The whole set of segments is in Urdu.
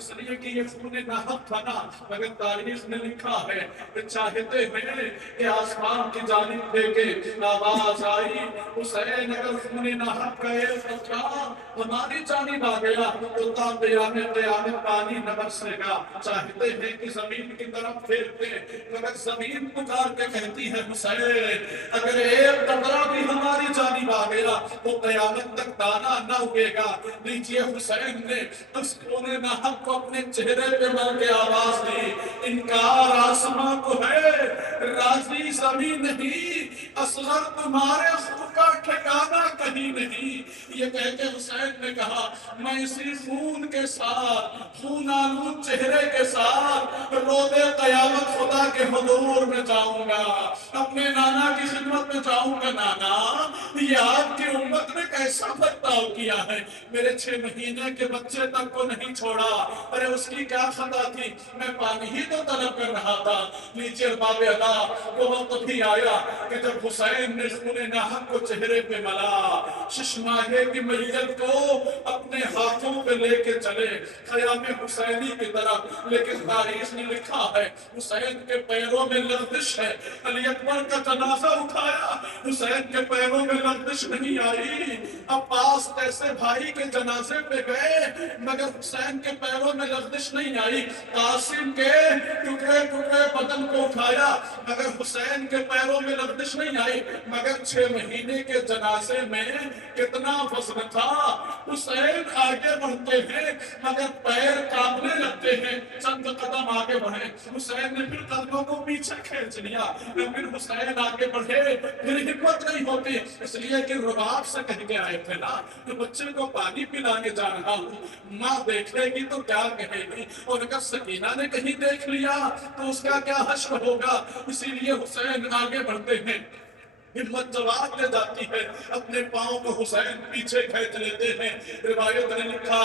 اس لیے کہ یہ خون ناحق تھا نا، مگر تاریخ نے لکھا ہے کہ چاہتے ہیں کہ آسمان کی جانب دیکھے آواز آئی، حسین اگر خون ناحق کا ایک قطرہ ہماری جانب آ گیا تو تا قیامت پانی نہ برسے گا۔ چاہتے ہیں کہ زمین کی طرف پھیرتے، مگر زمین پکار کے کہتی ہے حسین اگر ایک قطرہ بھی ہماری جانب آ گیا تو قیامت تک دانا نہ اگے گا۔ لیجئے حسین نے اس خون ناحق کو اپنے چہرے پہ مار کے آواز دی، انکار آسماں کو ہے راضی زمین نہیں، اصغر تمہارے خون کا ٹھکانہ کہیں نہیں۔ یہ کہہ کے حسین نے کہا میں اسی خون کے ساتھ، خون آلود چہرے کے ساتھ روز قیامت خدا کے حضور میں جاؤں گا، اپنے نانا کی خدمت میں جاؤں گا۔ نانا یہ آپ کی امت نے کیسا برتاؤ کیا ہے، میرے 6 مہینے کے بچے تک کو نہیں چھوڑا، ارے اس کی کیا خطا تھی، میں پانی ہی تو طلب کر رہا تھا۔ نیچے باب ادا وہ وقت بھی آیا کہ جب حسین نے خون ناحق کو چہرے پہ ملا، ششماہے کی میت کو اپنے ہاتھوں پہ لے کے چلے خیام حسینی کی طرف، لیکن تاریخ نے لکھا ہے حسین کے پیروں میں لغزش ہے۔ علی اکبر کا جنازہ اٹھایا، حسین کے پیروں میں لغزش نہیں آئی۔ عباس ایسے بھائی کے جنازے پہ گئے مگر حسین کے پیروں میں لغزش نہیں آئی۔ قاسم کے ٹکڑے ٹکڑے بدن کو اٹھایا مگر حسین کے پیروں میں لغزش نہیں آئی۔ مگر 6 مہینے کے جنازے میں کتنا وزن تھا، حسین آگے بڑھتے ہیں مگر پیر کانپنے لگتے ہیں، چند قدم آگے بڑھے، حسین نے پھر قدموں کو پیچھے کھینچ لیا، پھر حسین آگے بڑھے، پھر ہمت نہیں ہوتی، اس لیے کہ رباب سے کہہ کے آئے تھے نا کہ بچے کو پانی پلانے جا رہا ہوں، ماں دیکھے گی تو کیا کہے گی، اور اگر سکینہ نے کہیں دیکھ لیا تو اس کا کیا حشر ہوگا۔ اسی لیے حسین آگے بڑھتے ہیں، ہمت جواب دے جاتی ہے، اپنے پاؤں کو حسین پیچھے کھینچ لیتے ہیں۔ روایت نے لکھا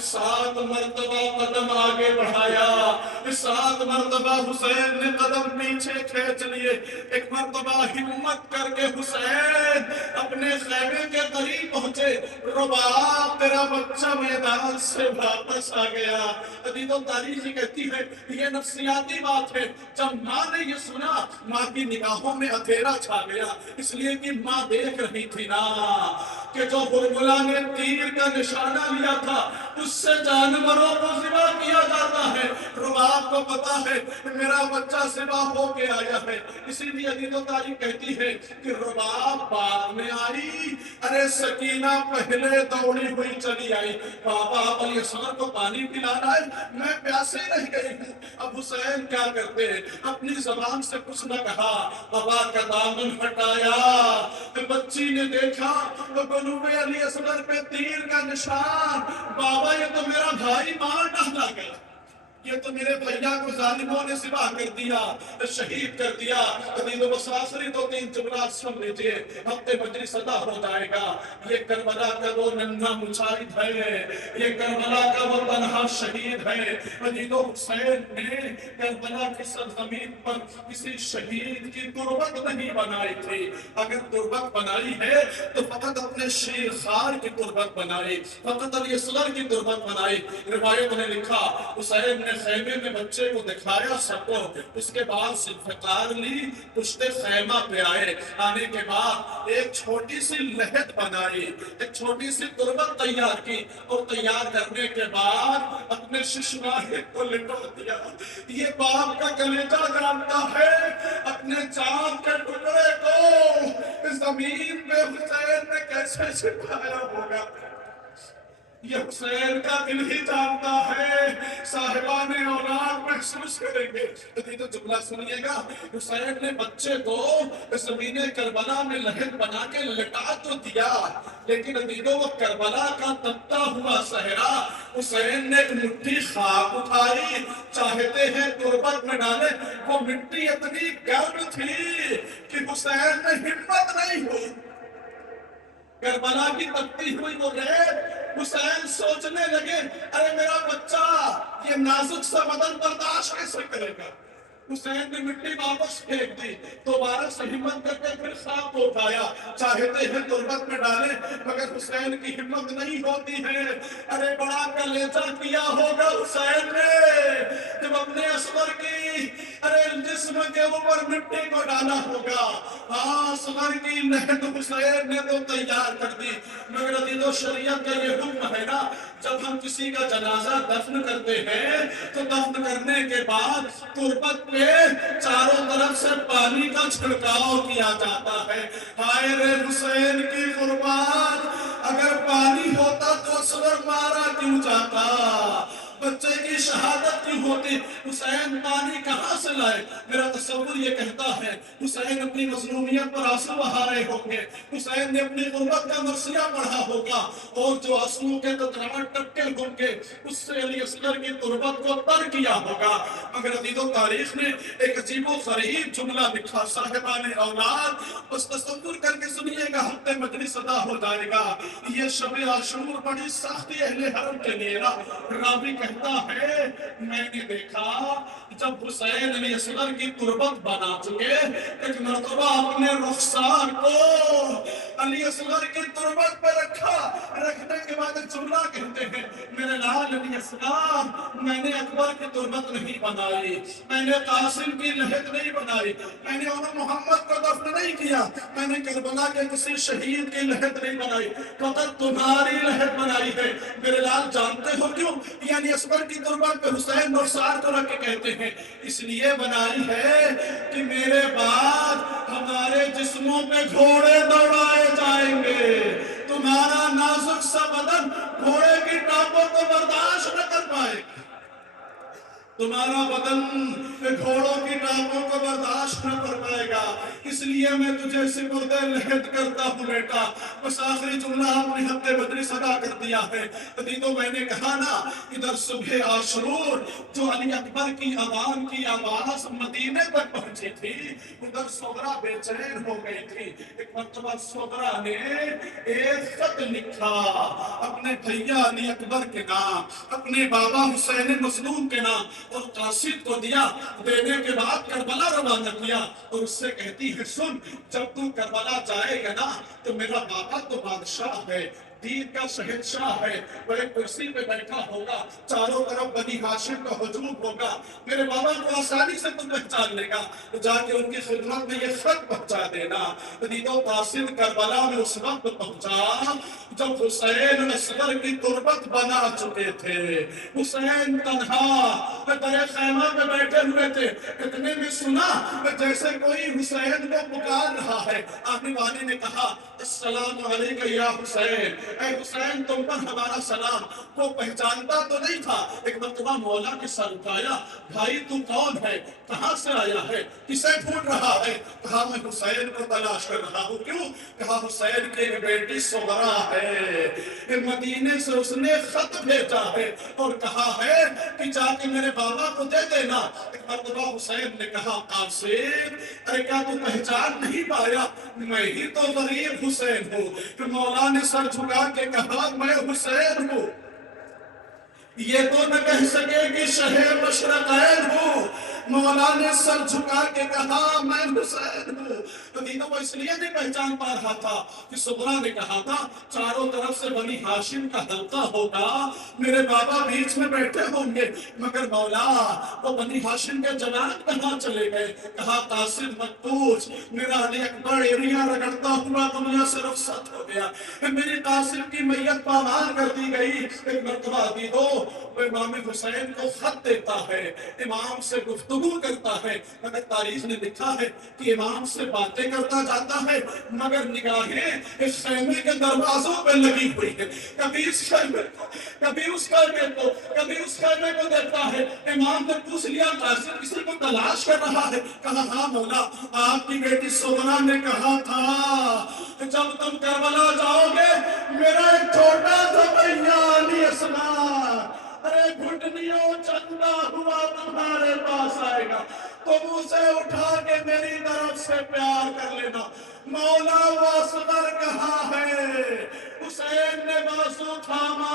7 مرتبہ قدم آگے بڑھایا، 7 مرتبہ حسین نے قدم پیچھے کھینچ لیے، ایک مرتبہ ہمت کر کے حسین اپنے خیمے کے قریب پہنچے، رباب تیرا بچہ میدان سے واپس آ گیا۔ عدید و تاریخ کہتی ہے یہ نفسیاتی بات ہے، جب ماں نے یہ سنا ماں کی نگاہوں میں اندھیرا چھا گیا، اس لیے کہ ماں دیکھ رہی تھی نا کہ جو ہرملا نے تیر کا نشانہ لیا تھا اس سے جانوروں کو ذبح کیا جاتا ہے۔ رباب کو پتا ہے میرا بچہ ذبح ہو کے آیا ہے، اسی لیے عدید و تاریخ کہتی ہے کہ رباب بعد میں آئی، ارے سکینہ پہلے دوڑی ہوئی چلی آئی، بابا علی اصغر کو پانی پلانا ہے، میں پیاسے رہ گئی ہوں۔ اب حسین کیا کرتے، اپنی زبان سے کچھ نہ کہا، بابا کا دامن ہٹایا، بچی نے دیکھا گلوب علی اصغر پہ تیر کا نشان، بابا یہ تو میرا بھائی مار ڈالا گیا، یہ تو میرے بھائیہ کو ظالموں نے ذبح کر دیا، شہید کر دیا۔ عدید و مسافری 2-3 جملات سن لیجئے، ہفتے مجلس ادا ہو جائے گا۔ یہ کربلا کا وہ ننھا مجاہد ہے، یہ کربلا کا وہ تنہا شہید ہے۔ عدید و حسین نے کربلا کی سرزمین پر کسی شہید کی تربت نہیں بنائی تھی، اگر تربت بنائی ہے تو فقط اپنے شیر خار کی تربت بنائی، فقط علی اصغر کی تربت بنائی۔ روایت نے لکھا حسین نے خیمے میں بچے کو دکھایا سب کو، اس کے بعد ذوالفقار لی، پشت خیمہ پہ آئے، آنے کے بعد ایک چھوٹی سی لہد بنائی، ایک چھوٹی سی تربت تیار کی، اور تیار کرنے کے بعد اپنے ششماہے کو لٹا دیا۔ یہ باپ کا کلیجہ جانتا ہے اپنے چاند کے ٹکڑے کو زمین پہ حسین نے کیسے چھپایا ہوگا، یہ حسین کا دل ہی جانتا ہے، صاحبان اولاد محسوس کریں گے۔ تو جملہ سنیے گا، حسین نے بچے کو زمین کربلا میں لہد بنا کے لٹا تو دیا، لیکن عزیزو وہ کربلا کا تپتا ہوا صحرا، حسین نے ایک مٹھی خاک اٹھائی، چاہتے ہیں تربت میں ڈالے، وہ مٹی اتنی گرم تھی کہ حسین نے ہمت نہیں ہوئی، کربلا کی تپتی ہوئی وہ ریت، حسین سوچنے لگے ارے میرا بچہ یہ نازک سا بدن برداشت کیسے کرے گا۔ حسین نے مٹی واپس پھینک دی، دوبارہ سے ہمت کر کے پھر خاک کو اٹھایا، چاہتے ہیں تربت میں ڈالے، مگر حسین کی ہمت نہیں ہوتی ہے۔ ارے بڑا کلیجہ کیا ہوگا حسین کرنا ہوگا. اصغر کی لحد حسین نے تو تیار کر دی، مگر عزیز و شریعت کا یہ حکم ہے نا، جب ہم کسی کا جنازہ دفن کرتے ہیں تو دفن کرنے کے بعد تربت پہ چاروں طرف سے پانی کا چھڑکاؤ کیا جاتا ہے. ہائے رے حسین کی قربان، اگر پانی ہوتا تو اصغر مارا کیوں جاتا، بچے کی شہادت کیوں ہوتی، حسین پانی کہاں سے لائے؟ میرا تصور یہ کہتا ہے حسین اپنی مظلومیت پر آنسو بہا رہے ہوں گے، حسین نے اپنی غربت کا مرثیہ پڑھا ہوگا، اور جو آنسوؤں کے قطرات ٹپکے ہوں گے اس سے علی اصغر کی تربت کو تر کیا ہوگا. مگر عزیزو تاریخ نے ایک عجیب و غریب جملہ لکھا. صاحبان اولاد بس تصور کر کے سنیے گا، ہفتے مجلس ادا ہو جائے گا. یہ شب عاشور بڑی سختی اہل حرم کے لیے نا. راوی کہتا ہے میں نے دیکھا جب حسین علی اصغر کی تربت بنا چکے، ایک مرتبہ اپنے رخسار کو علی اصغر کی تربت پہ رکھا، رکھنے کے بعد جملہ کہتے ہیں میرے لال علی اصغر، میں نے اکبر کی تربت نہیں بنائی، میں نے قاسم کی لحد نہیں بنائی، میں نے انہوں محمد کو دفن نہیں کیا، میں نے کربلا کے کسی شہید کی لحد نہیں بنائی، فقط تمہاری لحد بنائی ہے. میرے لال جانتے ہو کیوں؟ یعنی اصغر کی تربت پہ حسین رخسار کو رکھ کے کہتے ہیں اس لیے بنائی ہے کہ میرے بعد ہمارے جسموں پہ گھوڑے دوڑائے جائیں گے، تمہارا نازک سا بدن گھوڑے کی ٹانپوں کو برداشت نہ کر پائے گا، تمہارا بدن گھوڑوں کی ٹانپوں کو برداشت نہ کر پائے گا، اس لیے میں تجھے سپرد لحد کرتا ہوں بیٹا. بس آخری جملہ آپ نے ہفتے مجلس ادا کر دیا ہے. تو میں نے کہا نا ادھر صبح عاشور جو علی اکبر کی اذان کی آواز مدینے تک پہنچی تھی، ادھر صغرا بے چین ہو گئی تھی. ایک مرتبہ صغرا نے ایک خط لکھا اپنے بھیا علی اکبر کے نام، اپنے بابا حسین مظلوم کے نام، اور قاصد کو دیا. دینے کے بعد کربلا روانہ کیا اور اس سے کہتی ہے سن، جب تو کربلا جائے گا نا تو میرا بابا تو بادشاہ ہے، دین کا شہنشاہ ہے، وہ ایک کرسی پہ بیٹھا ہوگا، چاروں طرف بنی ہاشم کا ہجوم ہوگا، میرے بابا کو آسانی سے تم پہچان لے گا، تو جا کے ان کی خدمت میں یہ خط پہنچا دینا. دیدو قاصد کربلا میں اس وقت پہنچا جب حسین اصغر کی تربت بنا چکے تھے. حسین تنہا درے خیمہ میں بیٹھے ہوئے تھے، اتنے میں سنا جیسے کوئی حسین کو پکار رہا ہے. آنے والے نے کہا السلام علیکم یا حسین، اے حسین تم پر ہمارا سلام. وہ پہچانتا تو نہیں تھا. ایک مرتبہ مولا کے سر اٹھایا، بھائی تو کون ہے، کہاں سے آیا ہے، کسے ڈھونڈ رہا ہے؟ کہا میں حسین کو تلاش کر رہا ہوں. کیوں؟ کہا حسین کی ایک بیٹی صغرا ہے، مدینے سے اس نے خط بھیجا ہے اور کہا ہے کہ جا کے میرے بابا کو دے دینا. ایک مرتبہ حسین نے کہا قاصد ارے کیا تو پہچان نہیں پایا، میں ہی تو غریب حسین ہوں. پھر مولا نے سر جھکا کے کہا میں حسین ہوں. یہ تو نہ کہہ سکے کہ شہ مشرقین ہوں. مولا نے سر جھکا کے کہا میں حسین ہوں. تو دیدو وہ اس لیے نہیں پہچان پا رہا تھا کہ صغرا نے کہا تھا چاروں طرف سے بنی ہاشم کا حلقہ ہوگا، میرے بابا بیچ میں بیٹھے ہوں گے. مگر مولا وہ بنی ہاشم کے جناب کہاں چلے گئے؟ کہا قاصد مت پوچھ، میرا علی اکبر ایریا رگڑتا ہوا دنیا سے رخصت ہو گیا، میری قاصد کی میت پامال کر دی گئی. ایک مرتبہ دیدو وہ امام حسین کو خط دیتا ہے، امام سے گفتگو کرتا ہے. مگر تاریخ نے لکھا ہے کہ امام سے باتیں کرتا جاتا ہے مگر نگاہیں اس خیمے کے دروازوں پہ لگی ہوئی ہے. کبھی اس خیمے کو، کبھی اس خیمے کو، کبھی اس خیمے کو دیکھتا ہے. امام نے پوچھ لیا قاصد کسی کو تلاش کر رہا ہے؟ کہا ہاں مولا، آپ کی بیٹی صغرا نے کہا تھا جب تم کربلا جاؤ گے میرا ایک چھوٹا سا بھیا علی اصغر ارے گھٹنیوں چندہ ہوا تمہارے پاس آئے گا، تم اسے اٹھا کے میری طرف سے پیار کر لینا. مولا وہ اصغر کہاں ہے؟ حسین نے بازو تھاما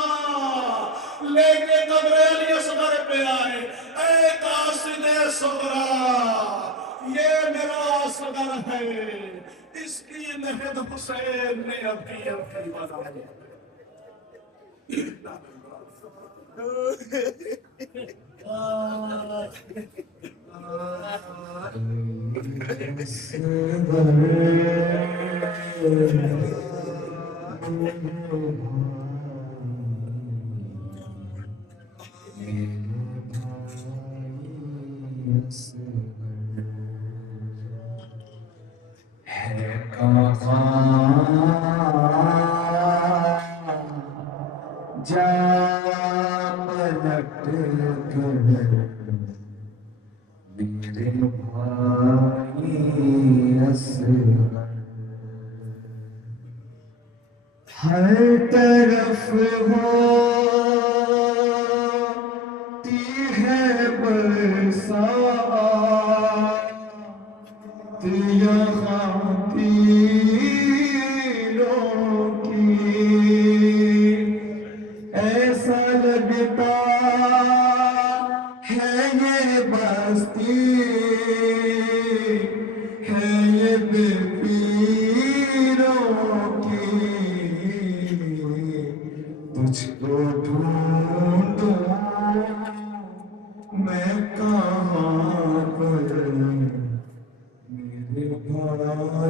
لے کے قبر علی اصغر پہ آئے. اے قاصد صغرا یہ میرا اصغر ہے، اس کی لحد حسین نے ابھی بنائی. جا پلٹ کر میرے بھائی اصغر ہر طرف ہوتی ہے برسات یہاں تیروں کی ایسا لگتا ہے یہ بستی ہے یہ بے پیروں کی تجھ کو ڈھونڈوں میں کہاں پر میرے بھائی